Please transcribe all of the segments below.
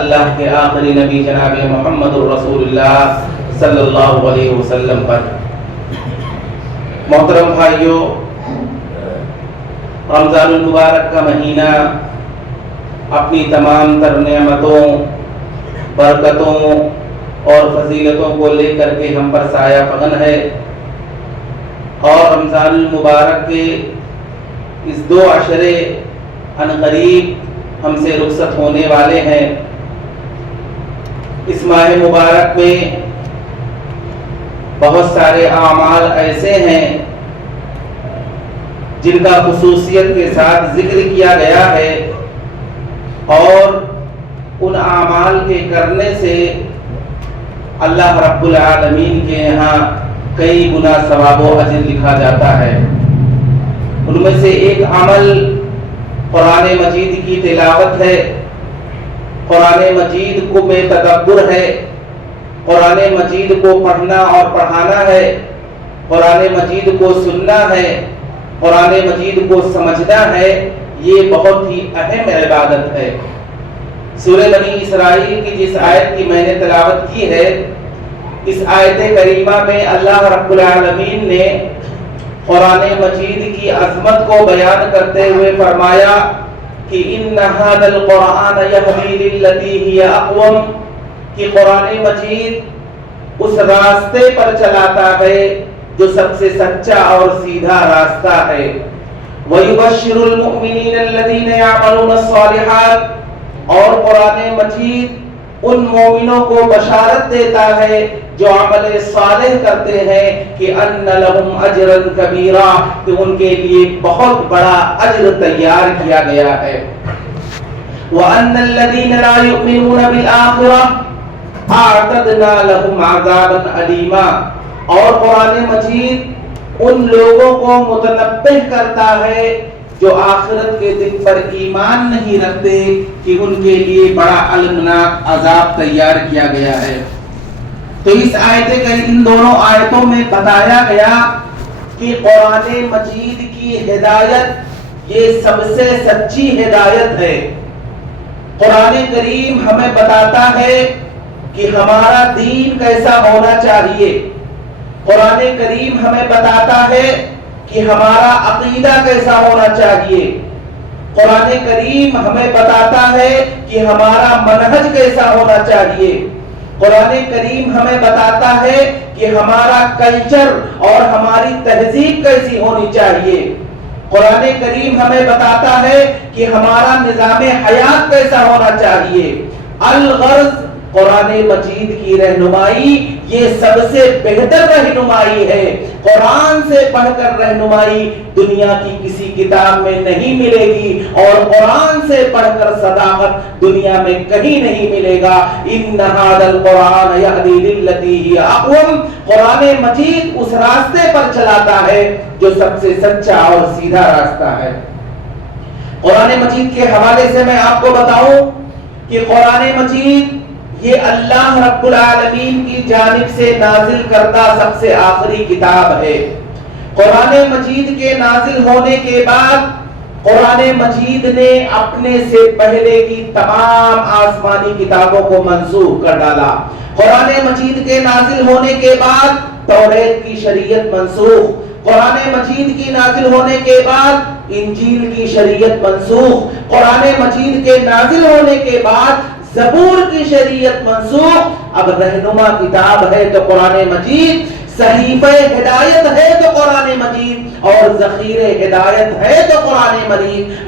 اللہ کے آخری نبی جناب محمد الرسول اللہ صلی اللہ علیہ وسلم پر۔ محترم بھائیوں، رمضان المبارک کا مہینہ اپنی تمام تر نعمتوں، برکتوں اور فضیلتوں کو لے کر کے ہم پر سایہ فغن ہے، اور رمضان المبارک کے اس 2 عشرے عنقریب ہم سے رخصت ہونے والے ہیں۔ اس ماہ مبارک میں بہت سارے اعمال ایسے ہیں جن کا خصوصیت کے ساتھ ذکر کیا گیا ہے، اور ان اعمال کے کرنے سے اللہ رب العالمین کے یہاں کئی گنا ثواب و اجر لکھا جاتا ہے۔ ان میں سے ایک عمل قرآن مجید کی تلاوت ہے، قرآن مجید کو میں تدبر ہے، قرآن مجید کو پڑھنا اور پڑھانا ہے، قرآن مجید کو سننا ہے، قرآن مجید کو سمجھنا ہے۔ یہ بہت ہی اہم عبادت ہے۔ سورہ بنی اسرائیل کی جس آیت کی میں نے تلاوت کی ہے، اس آیت کریمہ میں اللہ رب العالمین نے قرآن مجید کی عظمت کو بیان کرتے ہوئے فرمایا کہ ان ھذا القرآن یہدی للتی ہی اقوم، کہ قرآن مجید اس راستے پر چلاتا ہے جو سب سے سچا اور سیدھا راستہ ہے۔ وَيُبَشِّرُ الْمُؤْمِنِينَ الَّذِينَ يَعْمَلُونَ الصَّالِحَاتِ، اور قرآن مجید ان مومنوں کو بشارت دیتا ہے جو عمل صالح کرتے ہیں کہ ان لہم اجرا کبیرا، کہ ان کے لیے بہت بڑا اجر تیار کیا گیا ہے۔ وَأَنَّ الَّذِينَ لَا يُؤْمِنُونَ بِالْآخِرَةِ أَعْتَدْنَا لَهُمْ عَذَابًا أَلِيمًا، اور قرآن مجید ان لوگوں کو متنبہ کرتا ہے جو آخرت کے دن پر ایمان نہیں رکھتے کہ ان کے لیے بڑا المناک عذاب تیار کیا گیا ہے۔ تو اس ان دونوں آیتوں میں بتایا گیا کہ قرآن مجید کی ہدایت یہ سب سے سچی ہدایت ہے۔ قرآن کریم ہمیں بتاتا ہے کہ ہمارا دین کیسا ہونا چاہیے، قرآن کریم ہمیں بتاتا ہے کہ ہمارا عقیدہ کیسا ہونا چاہیے، قرآن کریم ہمیں بتاتا ہے کہ ہمارا منہج کیسا ہونا چاہیے، قرآن کریم ہمیں بتاتا ہے کہ ہمارا کلچر اور ہماری تہذیب کیسی ہونی چاہیے، قرآن کریم ہمیں بتاتا ہے کہ ہمارا نظام حیات کیسا ہونا چاہیے۔ الغرض قرآن مجید کی رہنمائی یہ سب سے بہتر رہنمائی ہے۔ قرآن سے پڑھ کر رہنمائی دنیا کی کسی کتاب میں نہیں ملے گی، اور قرآن سے پڑھ کر صداقت دنیا میں کہیں نہیں ملے گا۔ ان ھذا القرآن یہدی للتی ہی اقوم، قرآن مجید اس راستے پر چلاتا ہے جو سب سے سچا اور سیدھا راستہ ہے۔ قرآن مجید کے حوالے سے میں آپ کو بتاؤں کہ قرآن مجید یہ اللہ رب العالمین کی جانب سے نازل کردہ سب سے آخری کتاب ہے۔ قرآن مجید کے نازل ہونے کے بعد قرآن مجید نے اپنے سے پہلے کی تمام آسمانی کتابوں کو منسوخ کر ڈالا۔ قرآن مجید کے نازل ہونے کے بعد توریت کی شریعت منسوخ، قرآن مجید کی نازل ہونے کے بعد انجیل کی شریعت منسوخ، قرآن مجید کے نازل ہونے کے بعد زبور کی شریعت منسوخ۔ اب رہنما کتاب ہے تو قرآن مجید، صحیفہ ہدایت ہے تو قرآن مجید، اور ذخیر ہدایت ہے تو قرآن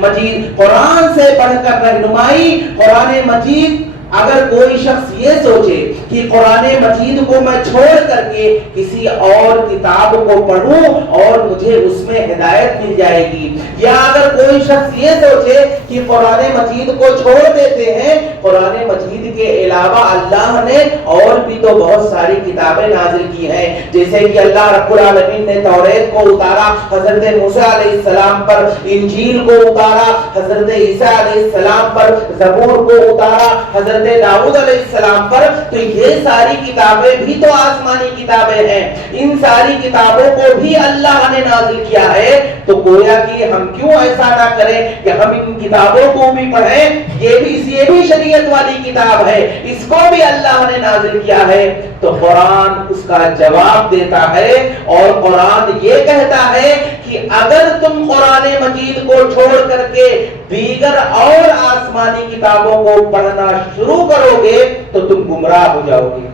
مجید۔ قرآن سے پڑھ کر رہنمائی، قرآن مجید۔ اگر کوئی شخص یہ سوچے کہ قرآن مجید کو میں چھوڑ کر کے کسی اور کتاب کو پڑھوں اور مجھے اس میں ہدایت مل جائے گی، یا اگر کوئی شخص یہ سوچے کہ قرآن مجید کو چھوڑ دیتے ہیں، قرآن مجید کے علاوہ اللہ نے اور بھی تو بہت ساری کتابیں نازل کی ہیں، جیسے کہ اللہ رب العالمین نے توریت کو اتارا حضرت موسیٰ علیہ السلام پر، انجیل کو اتارا حضرت عیسیٰ علیہ السلام پر، زبور کو اتارا حضرت حضرت داؤد علیہ السلام پر، تو یہ ساری کتابیں بھی تو آسمانی کتابیں ہیں، ان ساری کتابوں کو بھی اللہ نے نازل کیا ہے، تو گویا کہ ہم کیوں ایسا نہ کریں کہ ہم ان کتابوں کو بھی پڑھیں، یہ بھی شریعت والی کتاب ہے، اس کو بھی اللہ نے نازل کیا ہے۔ تو قرآن اس کا جواب دیتا ہے، اور قرآن یہ کہتا ہے کہ اگر تم قرآن مجید کو چھوڑ کر کے دیگر اور آسمانی کتابوں کو پڑھنا شروع کرو گے تو تم گمراہ ہو جاؤ گے،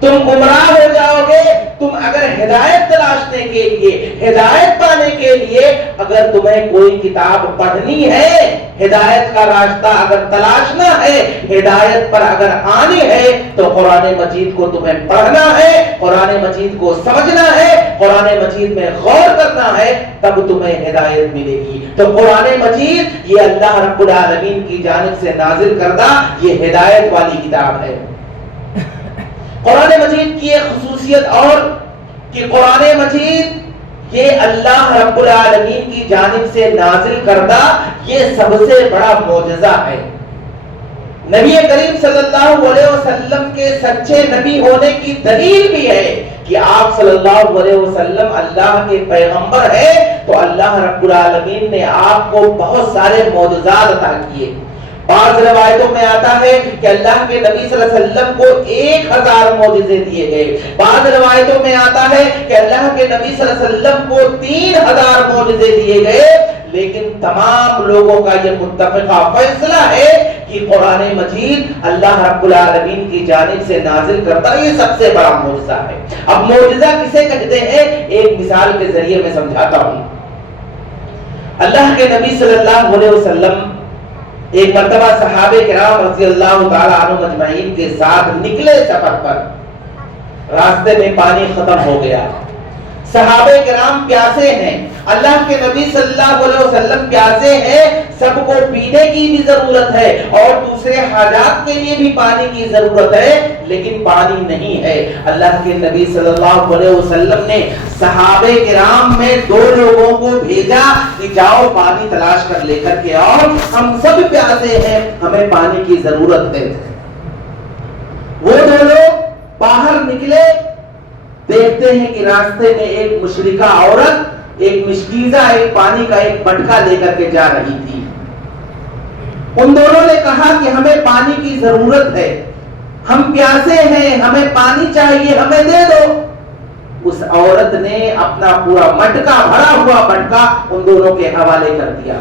تم گمراہ ہو جاؤ گے۔ تم اگر ہدایت تلاشنے کے لیے، ہدایت پانے کے لیے اگر تمہیں کوئی کتاب پڑھنی ہے، ہدایت کا راستہ اگر تلاشنا ہے، ہدایت پر اگر آنی ہے، تو قرآن مجید کو تمہیں پڑھنا ہے، قرآن مجید کو سمجھنا ہے، قرآن مجید میں غور کرنا ہے، تب تمہیں ہدایت ملے گی۔ تو قرآن مجید یہ اللہ رب العالمین کی جانب سے نازل کردہ یہ ہدایت والی کتاب ہے۔ قرآن مجید کی ایک خصوصیت اور کہ قرآن مجید یہ اللہ رب العالمین کی جانب سے نازل کردہ یہ سب سے بڑا معجزہ ہے۔ نبی کریم صلی اللہ علیہ وسلم کے سچے نبی ہونے کی دلیل بھی ہے کہ آپ صلی اللہ علیہ وسلم اللہ کے پیغمبر ہیں، تو اللہ رب العالمین نے آپ کو بہت سارے معجزات عطا کیے۔ بعض روایتوں میں آتا ہے کہ اللہ کے نبی صلی اللہ علیہ وسلم کو 1000 معجزے دیے گئے، بعض روایتوں میں آتا ہے کہ اللہ کے نبی صلی اللہ علیہ وسلم کو 3000 معجزے دیے گئے، لیکن تمام لوگوں کا یہ متفقہ فیصلہ ہے کہ قرآن مجید اللہ رب العالمین کی جانب سے نازل کرتا یہ سب سے بڑا معجزہ ہے۔ اب معجزہ کسے کہتے ہیں، ایک مثال کے ذریعے میں سمجھاتا ہوں۔ اللہ کے نبی صلی اللہ علیہ وسلم ایک مرتبہ صحابہ کرام رضی اللہ تعالی عنہ مجمعین کے ساتھ نکلے سفر پر، راستے میں پانی ختم ہو گیا، صحابہ کرام پیاسے ہیں، اللہ کے نبی صلی اللہ علیہ وسلم پیاسے ہیں، سب کو پینے کی بھی ضرورت ہے اور دوسرے حاجات کے لیے بھی پانی کی ضرورت ہے، لیکن پانی نہیں ہے۔ اللہ کے نبی صلی اللہ علیہ وسلم نے صحابہ کرام میں 2 لوگوں کو بھیجا کہ جاؤ پانی تلاش کر لے کر کے آؤ، ہم سب پیاسے ہیں، ہمیں پانی کی ضرورت ہے۔ وہ 2 لوگ باہر نکلے، دیکھتے ہیں کہ راستے میں ایک مشرکہ عورت ایک مشکیزہ ایک پانی کا ایک مٹکا لے کر کے جا رہی تھی۔ ان دونوں نے کہا کہ ہمیں پانی کی ضرورت ہے، ہم پیاسے ہیں، ہمیں پانی چاہیے، ہمیں دے دو۔ اس عورت نے اپنا پورا مٹکا، بھرا ہوا مٹکا ان دونوں کے حوالے کر دیا۔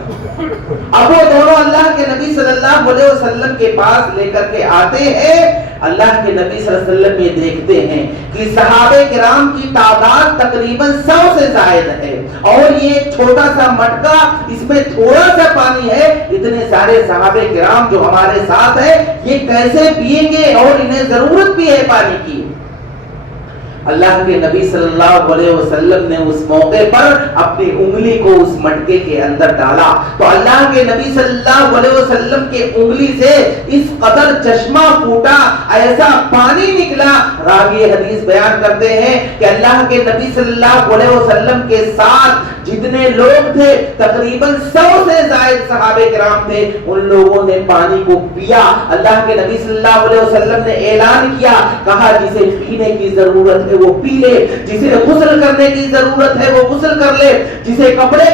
اب وہ دونوں اللہ کے نبی صلی اللہ علیہ وسلم کے پاس لے کر کے آتے ہیں۔ اللہ کے نبی صلی اللہ علیہ وسلم یہ دیکھتے ہیں کہ صحابہ کرام کی تعداد تقریباً 100 سے زائد ہے، اور یہ چھوٹا سا مٹکا، اس میں تھوڑا سا پانی ہے، اتنے سارے صحابہ کرام جو ہمارے ساتھ ہیں یہ کیسے پیئیں گے، اور انہیں ضرورت بھی ہے پانی کی۔ اللہ کے نبی صلی اللہ علیہ وسلم نے اس موقع پر اپنی انگلی کو اس مٹکے کے اندر ڈالا، تو اللہ کے نبی صلی اللہ علیہ وسلم کے انگلی سے اس قدر چشمہ پھوٹا، ایسا پانی نکلا۔ راوی حدیث بیان کرتے ہیں کہ اللہ کے نبی صلی اللہ علیہ وسلم کے ساتھ جتنے لوگ تھے تقریباً 100 سے زائد صحابہ کرام تھے، ان لوگوں نے پانی کو پیا۔ اللہ کے نبی صلی اللہ علیہ وسلم نے اعلان کیا، کہا جسے پینے کی ضرورت ہے وہ پی لے، جسے غسل کرنے کی ضرورت ہے وہ غسل کر لے، جسے کپڑے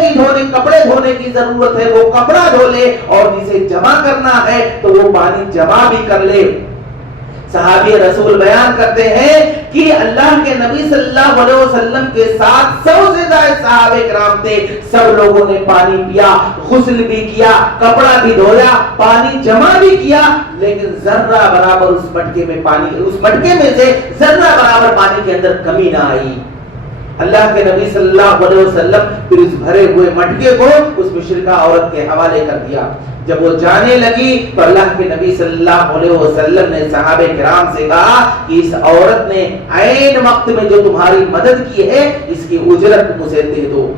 دھونے کی ضرورت ہے وہ کپڑا دھو لے، اور جسے جمع کرنا ہے تو وہ پانی جمع بھی کر لے۔ صحابی رسول بیان کرتے ہیں کہ اللہ کے نبی صلی اللہ علیہ وسلم کے ساتھ 100 سے زائد صحابہ کرام تھے، سب لوگوں نے پانی پیا، غسل بھی کیا، کپڑا بھی دھویا، پانی جمع بھی کیا، لیکن ذرہ برابر اس مٹکے میں سے ذرہ برابر پانی کے اندر کمی نہ آئی۔ اللہ کے نبی صلی اللہ علیہ وسلم پھر اس بھرے ہوئے مٹکے کو اس مشرکہ عورت کے حوالے کر دیا۔ جب وہ جانے لگی تو اللہ کے نبی صلی اللہ علیہ وسلم نے صحابہ کرام سے کہا کہ اس عورت نے عین وقت میں جو تمہاری مدد کی ہے اس کی اجرت مجھے دے دو۔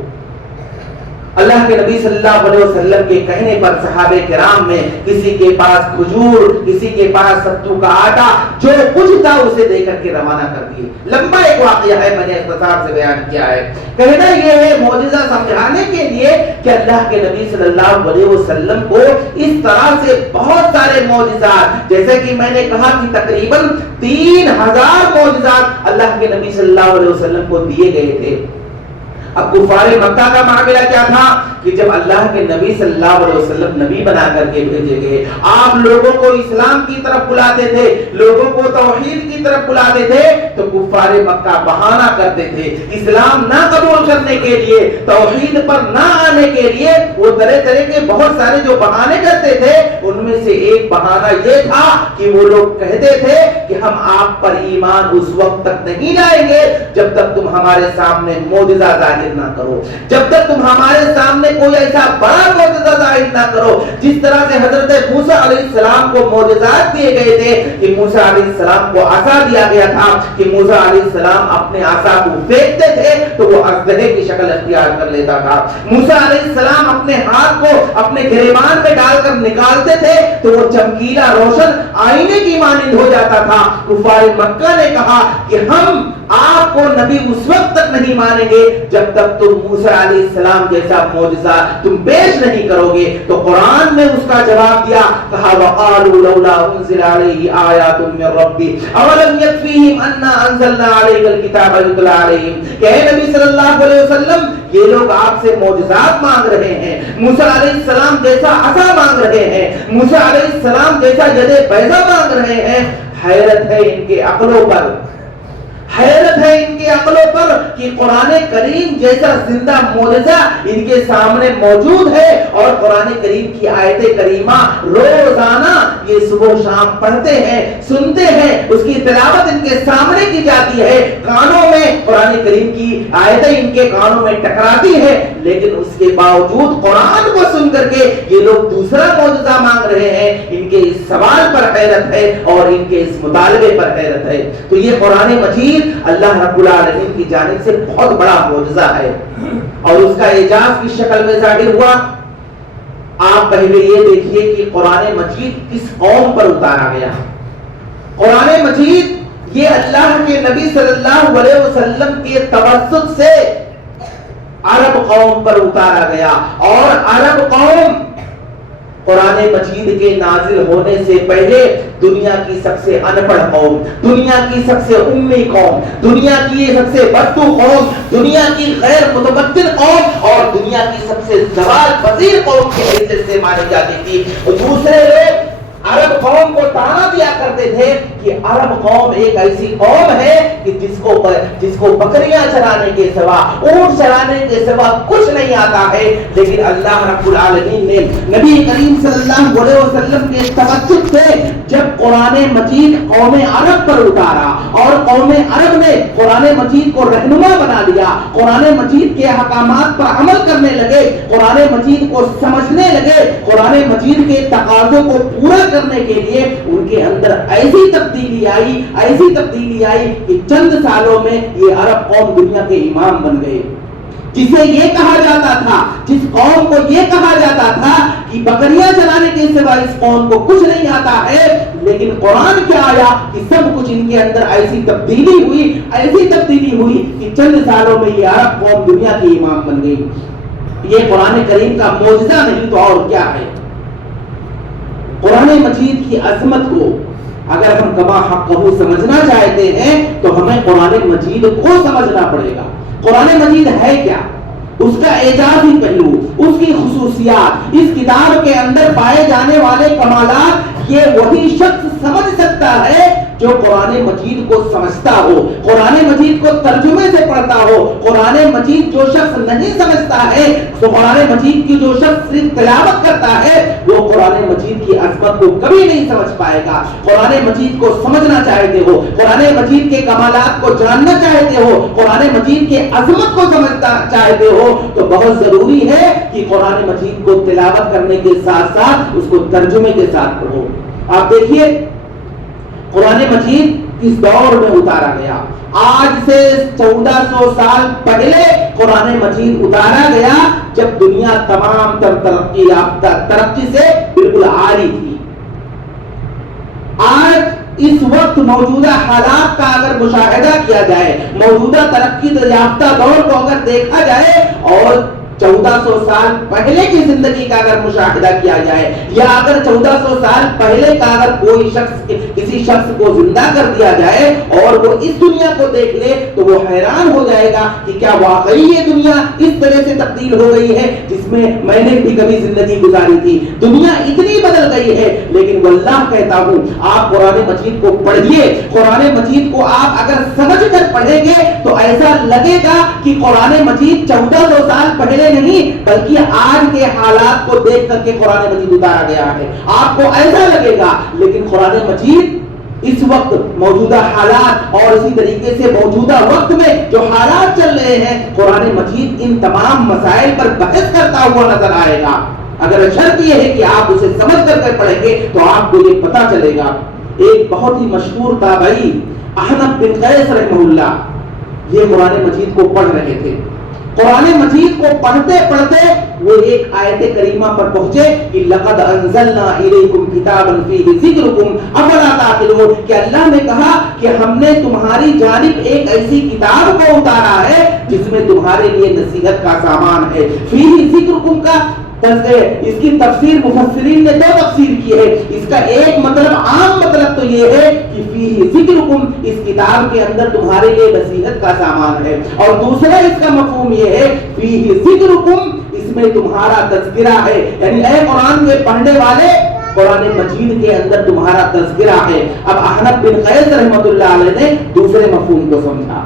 اللہ کے نبی صلی اللہ علیہ وسلم کے کہنے پر صحابہ کرام میں کسی کے پاس کھجور، کسی کے پاس ستو کا آٹا، جو کچھ تھا اسے دے کر کے روانہ کر دیے۔ لمبا ایک واقعہ ہے، میں نے اختصار سے بیان کیا ہے۔ کہنا یہ ہے معجزہ سمجھانے کے لیے کہ اللہ کے نبی صلی اللہ علیہ وسلم کو اس طرح سے بہت سارے معجزات، جیسے کہ میں نے کہا کہ تقریباً 3000 معجزات اللہ کے نبی صلی اللہ علیہ وسلم کو دیے گئے تھے۔ اب کفار مکہ کا معاملہ کیا تھا کہ جب اللہ کے نبی صلی اللہ علیہ وسلم نبی بنا کر کے بھیجے گئے، آپ لوگوں کو اسلام کی طرف بلاتے تھے، لوگوں کو توحید کی طرف بلاتے تھے، تو کفار مکہ بہانہ کرتے تھے اسلام نہ قبول کرنے کے لیے، توحید پر نہ آنے کے لیے۔ وہ طرح طرح کے بہت سارے جو بہانے کرتے تھے، ان میں سے ایک بہانہ یہ تھا کہ وہ لوگ کہتے تھے کہ ہم آپ پر ایمان اس وقت تک نہیں لائیں گے جب تک تم ہمارے سامنے معجزہ ظاہر نہ کرو، جب تک تم ہمارے سامنے کوئی ایسا بڑا معجزہ ظاہر نہ کرو۔ جس طرح سے حضرت موسیٰ علیہ السلام کو معجزات دیے گئے تھے کہ موسیٰ علیہ السلام کو عصا دیا گیا تھا کہ موسیٰ علیہ السلام اپنے عصا کو پھینکتے تھے تو وہ اژدہے کی شکل اختیار کر لیتا تھا۔ موسیٰ علیہ السلام اپنے ہاتھ کو اپنے گریبان میں ڈال کر نکالتے تھے تو وہ چمکیلا روشن آئینے کی مانند ہو جاتا تھا۔ کفار مکہ نے کہا کہ ہم آپ کو نبی اس وقت تک نہیں مانیں گے جب تک تم موسیٰ علیہ السلام جیسا معجزہ تم پیش نہیں کرو گے۔ تو قرآن نے اس کا جواب دیا، کہا وَقَالُوا لَوْلَا أُنزِلَ عَلَيْهِ آيَاتٌ مِّن رَّبِّهِ أَوَلَمْ يَكْفِيهِمْ أَنَّا أَنزَلْنَا عَلَيْكَ الْكِتَابَ يُتْلَىٰ عَلَيْهِمْ کہ اے نبی صلی اللہ علیہ وسلم، یہ لوگ آپ سے معجزات مانگ رہے ہیں، موسیٰ علیہ السلام جیسا عصا مانگ رہے ہیں، موسیٰ علیہ السلام جیسا ید بیضا مانگ رہے ہیں۔ حیرت ہے ان کے عقلوں پر، حیرت ہے ان کے عقلوں پر کہ قرآن کریم جیسا زندہ معجزہ ان کے سامنے موجود ہے، اور قرآن کریم کی آیت کریمہ روزانہ یہ صبح و شام پڑھتے ہیں، سنتے ہیں، اس کی تلاوت ان کے سامنے کی جاتی ہے، کانوں میں قرآن کریم کی آیتیں ان کے کانوں میں ٹکراتی ہے، لیکن اس کے باوجود قرآن کو سن کر کے یہ لوگ دوسرا معجزہ مانگ رہے ہیں۔ ان کے اس سوال پر حیرت ہے اور ان کے اس مطالبے پر حیرت ہے۔ تو یہ قرآن مجید اللہ رب العالمین کی جانب سے بہت بڑا معجزہ ہے، اور اس کا اعجاز کی شکل میں ظاہر ہوا۔ آپ پہلے یہ دیکھیے کہ قرآن مجید کس قوم پر اتارا گیا۔ قرآن مجید یہ اللہ کے نبی صلی اللہ علیہ وسلم کے توسط سے عرب قوم پر اتارا گیا، اور عرب قوم قرآن مجید کے نازل ہونے سے پہلے دنیا کی سب سے ان پڑھ قوم، دنیا کی سب سے امی قوم، دنیا کی سب سے بدو قوم، دنیا کی غیر متمدن قوم، اور دنیا کی سب سے زوال پذیر قوم کی حیثیت سے مانی جاتی تھی۔ اور دوسرے لوگ عرب قوم کو تانا دیا کرتے تھے کہ عرب قوم ایک ایسی قوم ہے کہ جس کو بکریاں چرانے کے سوا، اونٹ چرانے کے سوا کچھ نہیں آتا ہے۔ لیکن اللہ رب العالمین نے نبی کریم صلی اللہ علیہ وسلم کے توسط سے جب قرآن مجید قوم عرب پر اتارا، اور قوم عرب نے قرآن مجید کو رہنما بنا لیا، قرآن مجید کے احکامات پر عمل کرنے لگے، قرآن مجید کو سمجھنے لگے، قرآن مجید کے تقاضوں کو پورا کرنے کے لیے ان کے اندر ایسی تبدیلی آئی کہ چند سالوں میں یہ عرب قوم دنیا کے امام بن گئے۔ جسے یہ کہا جاتا تھا، جس قوم کو یہ کہا جاتا تھا کہ بکریاں چلانے کے سوا اس قوم کو کچھ نہیں آتا ہے، لیکن قرآن کیا آیا کہ سب کچھ ان کے اندر ایسی تبدیلی ہوئی کہ چند سالوں میں یہ عرب قوم دنیا کی امام بن گئی۔ یہ قرآن کریم کا معجزہ نہیں تو اور کیا ہے۔ قرآن مجید کی عظمت کو اگر ہم کما حقہ سمجھنا چاہتے ہیں تو ہمیں قرآن مجید کو سمجھنا پڑے گا۔ قرآن مجید ہے کیا، اس کا اعجازی پہلو، اس کی خصوصیات، اس کتاب کے اندر پائے جانے والے کمالات، یہ وہی شخص سمجھ سکتا ہے جو قرآن مجید کو سمجھتا ہو، قرآن مجید کو ترجمے سے پڑھتا ہو۔ قرآن مجید جو شخص نہیں سمجھتا ہے، تو قرآن مجید کی جو شخص صرف تلاوت کرتا ہے، وہ قرآن مجید کی عظمت کو کبھی نہیں سمجھ پائے گا۔ قرآن مجید کو سمجھنا چاہتے ہو، قرآن مجید کے کمالات کو جاننا چاہتے ہو، قرآن مجید کے عظمت کو سمجھنا چاہتے ہو، تو بہت ضروری ہے کہ قرآن مجید کو تلاوت کرنے کے ساتھ ساتھ اس کو ترجمے کے ساتھ پڑھو۔ آپ دیکھیے قرآن مجید کس دور میں اتارا گیا؟ آج سے 1400 سال پہلے قرآن مجید اتارا گیا جب دنیا تمام تر ترقی یافتہ ترقی سے بالکل عاری تھی۔ آج اس وقت موجودہ حالات کا اگر مشاہدہ کیا جائے، موجودہ ترقی یافتہ دور کو اگر دیکھا جائے اور 1400 سال پہلے کی زندگی کا اگر مشاہدہ کیا جائے، یا اگر 1400 سال پہلے کا اگر کوئی شخص کسی شخص کو زندہ کر دیا جائے اور وہ اس دنیا کو دیکھ لے تو وہ حیران ہو جائے گا کہ کیا واقعی یہ دنیا اس طرح سے تبدیل ہو گئی ہے جس میں میں نے بھی کبھی زندگی گزاری تھی۔ دنیا اتنی بدل گئی ہے، لیکن واللہ کہتا ہوں آپ قرآن مجید کو پڑھیے، قرآن مجید کو آپ اگر سمجھ کر پڑھیں گے تو ایسا لگے گا کہ قرآن مجید 1400 سال پہلے نہیں بلکہ آج کے حالات کو دیکھ کر کے قرآن مجید اتارا گیا ہے، آپ کو ایسا لگے گا۔ لیکن قرآن مجید اس وقت موجودہ حالات اور اسی طریقے سے موجودہ وقت میں جو حالات چل رہے ہیں، قرآن مجید ان تمام مسائل پر بحث کرتا ہوا نظر آئے گا۔ اگر شرط یہ ہے کہ آپ اسے سمجھ کر کے پڑھیں گے تو آپ کو یہ پتا چلے گا۔ ایک بہت ہی مشہور تابعی احنف بن قیس رحمہ اللہ یہ قرآن مجید کو پڑھ رہے تھے۔ قرآن مجید کو پڑھتے پڑھتے وہ ایک آیت کریمہ پر پہنچے کہ لقد انزلنا الیکم کتابا فیہ ذکرکم افلا تعقلون، کہ اللہ نے کہا کہ ہم نے تمہاری جانب ایک ایسی کتاب کو اتارا ہے جس میں تمہارے لیے نصیحت کا سامان ہے۔ فیہ ذکرکم کا اس کی تفسیر مفسرین نے 2 تفسیر کی ہے۔ اس کا ایک مطلب عام مطلب تو یہ ہے کہ فیہ ذکرکم، اس کتاب کے اندر تمہارے لیے نصیحت کا سامان ہے، اور دوسرا اس کا مفہوم یہ ہے فیہ ذکرکم، اس میں تمہارا تذکرہ ہے، یعنی اے قرآن کے پڑھنے والے قرآن مجید کے اندر تمہارا تذکرہ ہے۔ اب احنف بن قیس رحمۃ اللہ علیہ نے دوسرے مفہوم کو سمجھا،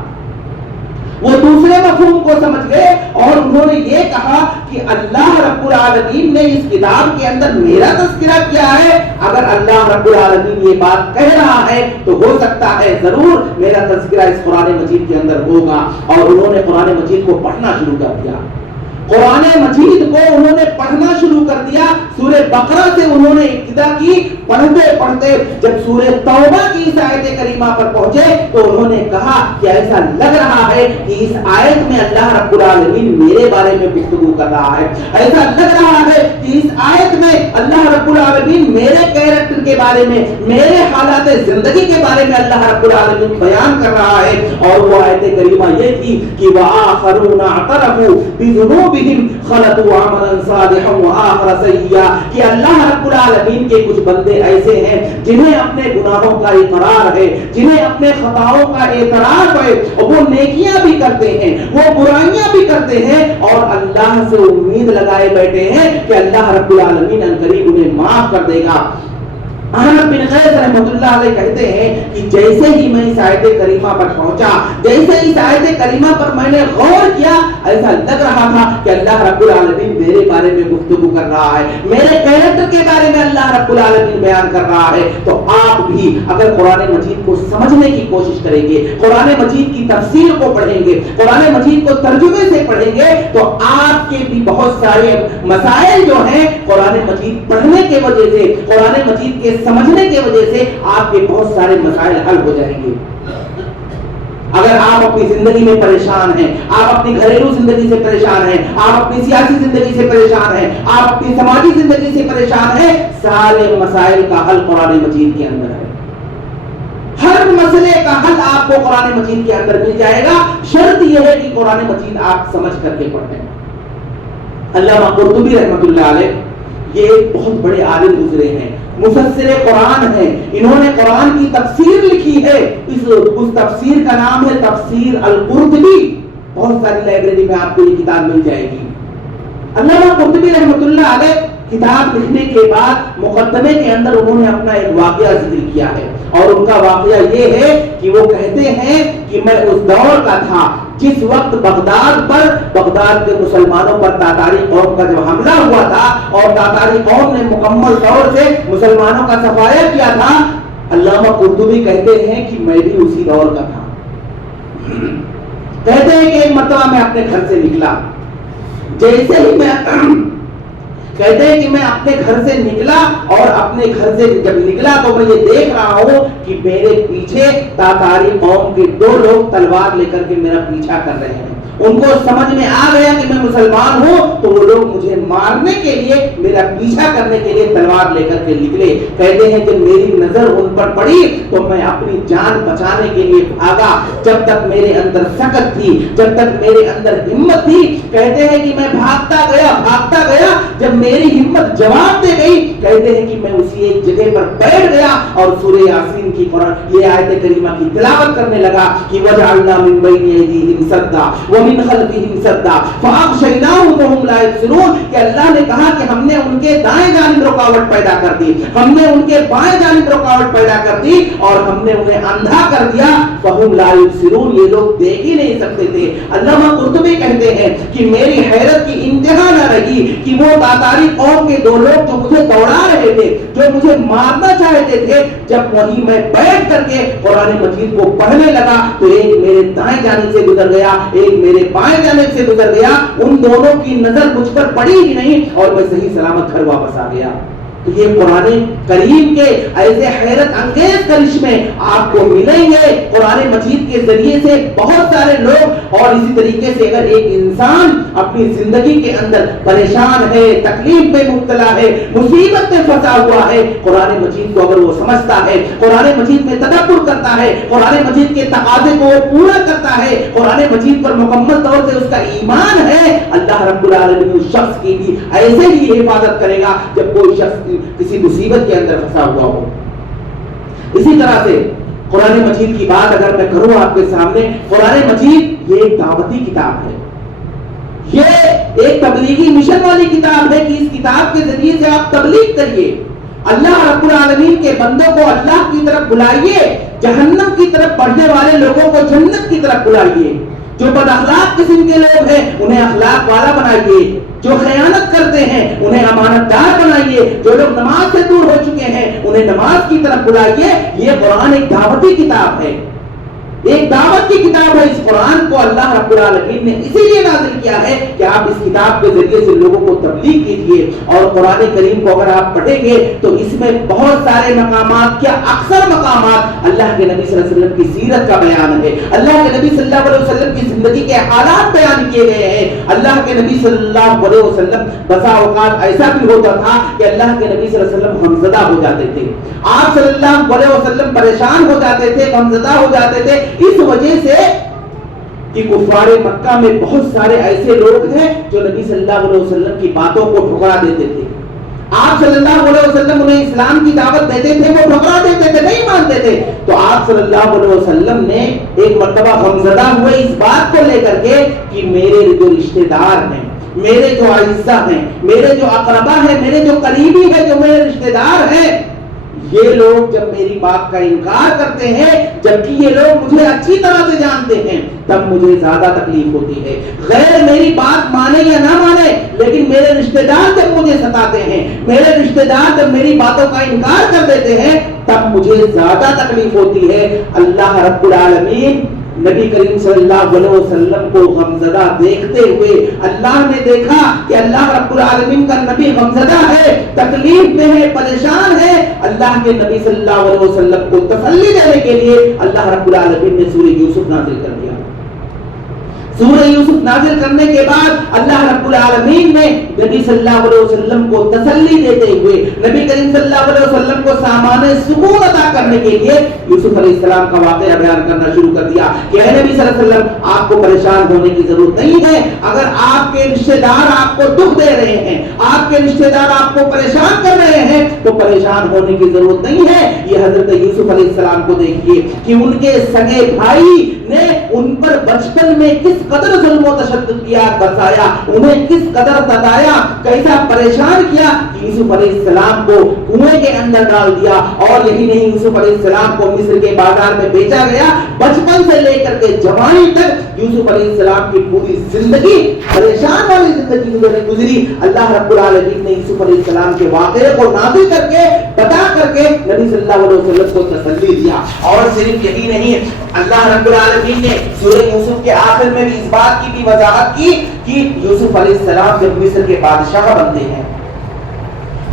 وہ دوسرے مفہوم کو سمجھ گئے اور انہوں نے یہ کہا کہ اللہ رب العالمین نے اس کتاب کے اندر میرا تذکرہ کیا ہے۔ اگر اللہ رب العالمین یہ بات کہہ رہا ہے تو ہو سکتا ہے ضرور میرا تذکرہ اس قرآن مجید کے اندر ہوگا، اور انہوں نے قرآن مجید کو پڑھنا شروع کر دیا۔ قرآن مجید کو انہوں نے پڑھنا شروع کر دیا۔ سورہ بقرہ سے انہوں نے ابتدا کی، پڑھتے پڑھتے جب سورہ توبہ کی اس آیت کریمہ پر پہنچے تو انہوں نے کہا کہ ایسا لگ رہا ہے کہ اس آیت میں اللہ رب العالمین میرے بارے میں گفتگو کر رہا ہے، ایسا لگ رہا ہے کہ اس آیت میں اللہ رب العالمین میرے کیریکٹر کے بارے میں، میرے حالات زندگی کے بارے میں اللہ رب العالمین بیان کر رہا ہے۔ اور وہ آیت کریمہ یہ تھی کہ وآخرون اعترفوا بذنوبہم خلطوا عملا صالحا وآخر سیئا، کہ اللہ رب العالمین کے کچھ بندے ایسے ہیں جنہیں اپنے گناہوں کا اقرار ہے، جنہیں اپنے خطاؤں کا اعتراف ہے، وہ نیکیاں بھی کرتے ہیں، وہ برائیاں بھی کرتے ہیں، اور اللہ سے امید لگائے بیٹھے ہیں کہ اللہ رب العالمین عنقریب انہیں معاف کر دے گا۔ احنف بن قیس رحمۃ اللہ علیہ کہتے ہیں کہ جیسے ہی میں اس آیت کریمہ پر پہنچا، جیسے اس آیت کریمہ پر میں نے غور کیا، ایسا لگ رہا تھا کہ اللہ رب العالمین میرے بارے میں گفتگو کر رہا ہے، میرے کیریکٹر کے بارے میں اللہ رب العالمین بیان کر رہا ہے۔ تو آپ بھی اگر قرآن مجید کو سمجھنے کی کوشش کریں گے، قرآن مجید کی تفسیر کو پڑھیں گے، قرآن مجید کو ترجمے سے پڑھیں گے، تو آپ کے بھی بہت سارے مسائل جو ہیں قرآن مجید پڑھنے کی وجہ سے، قرآن مجید کے سمجھنے کی وجہ سے آپ کے بہت سارے مسائل حل ہو جائیں گے۔ اگر آپ اپنی زندگی میں پریشان ہیں، آپ اپنی گھریلو زندگی سے پریشان ہیں، آپ اپنی سیاسی زندگی سے پریشان ہیں، آپ اپنی سماجی زندگی سے پریشان ہیں، سارے مسائل کا حل قرآن مجید کے اندر ہے۔ ہر مسئلے کا حل آپ کو قرآن مجید کے اندر مل جائے گا، شرط یہ ہے کہ قرآن مجید آپ سمجھ کر کے پڑھیں۔ علامہ قرطبی رحمۃ اللہ علیہ یہ ایک بہت بڑے عالم گزرے ہیں، مفسر قرآن ہیں، انہوں نے قرآن کی تفسیر لکھی ہے، اس تفسیر کا نام ہے تفسیر القرطبی۔ بہت ساری لائبریری میں آپ کو یہ کتاب مل جائے گی۔ علامہ قرطبی رحمۃ اللہ علیہ کتاب لکھنے کے بعد مقدمے کے اندر انہوں نے اپنا ایک واقعہ ذکر کیا ہے، اور ان کا واقعہ یہ ہے کہ وہ کہتے ہیں کہ میں اس دور کا تھا جس وقت بغداد کے مسلمانوں پر تاتاری قوم کا جب حملہ ہوا تھا اور تاتاری قوم نے مکمل طور سے مسلمانوں کا صفایا کیا تھا۔ علامہ قرطبی کہتے ہیں کہ میں بھی اسی دور کا تھا۔ کہتے ہیں کہ ایک مرتبہ میں اپنے گھر سے نکلا، جیسے ہی میں کہتے ہیں کہ میں اپنے گھر سے نکلا اور اپنے گھر سے جب نکلا تو میں یہ دیکھ رہا ہوں کہ میرے پیچھے تاتاری قوم کے 2 لوگ تلوار لے کر کے میرا پیچھا کر رہے ہیں. ان کو سمجھ میں آ گیا کہ میں مسلمان ہوں تو وہ لوگ مجھے مارنے کے لیے, میرا پیچھا کرنے کے لیے تلوار لے کر کے نکلے. کہتے ہیں جب میری نظر ان پر پڑی تو میں اپنی جان بچانے کے لیے بھاگا. جب تک میرے اندر سکت تھی, جب تک میرے اندر ہمت تھی, کہتے ہیں کہ میں بھاگتا گیا. جب میری ہمت جواب دے گئی, کہتے ہیں کہ میں اسی ایک جگہ پر بیٹھ گیا اور سورہ یاسین کی قرآن یہ آیت کریمہ کی تلاوت کرنے لگا کہ وجعلنا من بین ایدیہم سدا ومن خلفہم سدا فاغشیناہم وہم لا یبصرون, کہ اللہ نے کہا کہ ہم نے ان کے دائیں جانب رکاوٹ پیدا کر دی, ہم نے ان کے بائیں جانب رکاوٹ پیدا کر دی اور ہم نے انہیں اندھا کر دیا. وہم لا یبصرون, یہ لوگ دیکھ ہی نہیں سکتے تھے. علامہ قرطبی کہتے ہیں کہ میری حیرت کی انتہا نہ رہی کہ وہ تاتاری قوم کے 2 لوگ جو مجھے دوڑا رہے تھے, جو مجھے مارنا چاہتے تھے, جب وہیں میں بیٹھ کر کے قرآن مجید کو پڑھنے لگا تو ایک میرے دائیں جانب سے گزر گیا, ایک میرے بائیں جانب سے گزر گیا. ان دونوں کی نظر مجھ پر پڑی ہی نہیں اور میں صحیح سلامت گھر واپس آ گیا. تو یہ قرآن کریم کے ایسے حیرت انگیز کرشمے آپ کو ملیں گے قرآن مجید کے ذریعے سے. بہت سارے لوگ, اور اسی طریقے سے اگر ایک انسان اپنی زندگی کے اندر پریشان ہے, تکلیف میں مبتلا ہے, مصیبت میں پھنسا ہوا ہے, قرآن مجید کو اگر وہ سمجھتا ہے, قرآن مجید میں تدبر کرتا ہے, قرآن مجید کے تقاضے کو پورا کرتا ہے, قرآن مجید پر مکمل طور سے اس کا ایمان ہے, اللہ رب العالمین اس شخص کی بھی ایسے ہی حفاظت کرے گا جب کوئی شخص کسی مصیبت کے اندر پھنسا ہوا ہو. اسی طرح سے قرآن مجید کی بات اگر میں کروں آپ کے سامنے, قرآن مجید یہ ایک دعوتی کتاب ہے, یہ ایک تبلیغی مشن والی کتاب ہے کہ اس کتاب کے ذریعے سے آپ تبلیغ کریے, اللہ رب العالمین کے بندوں کو اللہ کی طرف بلائیے, جہنم کی طرف بڑھنے والے لوگوں کو جنت کی طرف بلائیے, جو بد اخلاق قسم کے لوگ ہیں انہیں اخلاق والا بنائیے, جو خیانت کرتے ہیں انہیں امانت دار بنائیے, جو لوگ نماز سے دور ہو چکے ہیں انہیں نماز کی طرف بلائیے. یہ قرآن ایک دعوتی کتاب ہے, ایک دعوت کی کتاب ہے. اس قرآن کو اللہ رب العالمین نے اسی لیے نازل کیا ہے کہ آپ اس کتاب کے ذریعے سے لوگوں کو تبلیغ کیجیے. اور قرآن کریم کو اگر آپ پڑھیں گے تو اس میں بہت سارے مقامات, کیا اکثر مقامات اللہ کے نبی صلی اللہ علیہ وسلم کی سیرت کا بیان ہے, اللہ کے نبی صلی اللہ علیہ وسلم کی زندگی کے حالات بیان کیے گئے ہیں. اللہ کے نبی صلی اللہ علیہ وسلم بسا اوقات ایسا بھی ہوتا تھا کہ اللہ کے نبی صلی اللہ علیہ وسلم غمزدہ ہو جاتے تھے, آپ صلی اللہ علیہ وسلم پریشان ہو جاتے تھے, غمزدہ ہو جاتے تھے, اس وجہ سے کہ کفار مکہ میں بہت سارے ایسے لوگ ہیں جو نبی صلی اللہ علیہ وسلم کی باتوں کو ٹھکرا دیتے تھے. آپ صلی اللہ علیہ وسلم انہیں اسلام کی دعوت دیتے تھے, وہ ٹھکرا دیتے تھے, نہیں مانتے تھے. تو آپ صلی اللہ علیہ وسلم نے ایک مرتبہ غمزدہ ہوئے اس بات کو لے کر کے کہ میرے جو رشتہ دار ہیں, میرے جو اعزاء ہیں, میرے جو اقربا ہیں, میرے جو قریبی ہیں, جو میرے رشتہ دار ہیں, یہ لوگ جب میری بات کا انکار کرتے ہیں جبکہ یہ لوگ مجھے اچھی طرح سے جانتے ہیں, تب مجھے زیادہ تکلیف ہوتی ہے. غیر میری بات مانے یا نہ مانے, لیکن میرے رشتہ دار جب مجھے ستاتے ہیں, میرے رشتہ دار جب میری باتوں کا انکار کر دیتے ہیں, تب مجھے زیادہ تکلیف ہوتی ہے. اللہ رب العالمین نبی کریم صلی اللہ علیہ وسلم کو غمزدہ دیکھتے ہوئے, اللہ نے دیکھا کہ اللہ رب العالمین کا نبی غمزدہ ہے, تکلیف میں ہے, پریشان ہے. اللہ کے نبی صلی اللہ علیہ وسلم کو تسلی دینے کے لیے اللہ رب العالمین نے سورہ یوسف نازل کر دیا. سورہ یوسف نازل کرنے کے بعد اللہ رب العالمین نے نبی صلی اللہ علیہ وسلم کو تسلی دیتے ہوئے, نبی کریم صلی اللہ علیہ وسلم کو سامان سکون عطا کرنے کے لیے یوسف علیہ السلام کا واقعہ بیان کرنا شروع کر دیا کہ اے نبی صلی اللہ علیہ وسلم, آپ کو پریشان ہونے کی ضرورت نہیں ہے. اگر آپ کے رشتہ دار آپ کو دکھ دے رہے ہیں, آپ کے رشتہ دار آپ کو پریشان کر رہے ہیں, تو پریشان ہونے کی ضرورت نہیں ہے. یہ حضرت یوسف علیہ السلام کو دیکھیے کہ ان کے سگے بھائی نے ان پر بچپن میں کس قدر ظلم و تشدد کیا, برسایا, انہیں کس قدر ستایا, کیسا پریشان کیا کہ یوسف علیہ السلام کو کنویں کے اندر ڈال دیا. اور یہی نہیں, یوسف علیہ السلام کو مصر کے بازار میں بیچا گیا. بچپن سے لے کر کے جوانی تک یوسف علیہ السلام کی پوری زندگی پریشان والی زندگی گزری. اللہ رب العالمین نے یوسف علیہ السلام کے واقعے کو نازل کر کے, بتا کر کے نبی صلی اللہ علیہ وسلم کو تسلی دیا. اور صرف یہی نہیں, اللہ رب العالمین نے سورہ یوسف کے آخر میں بھی اس بات کی بھی وضاحت کی کہ یوسف علیہ السلام جب مصر کے بادشاہ بنتے ہیں,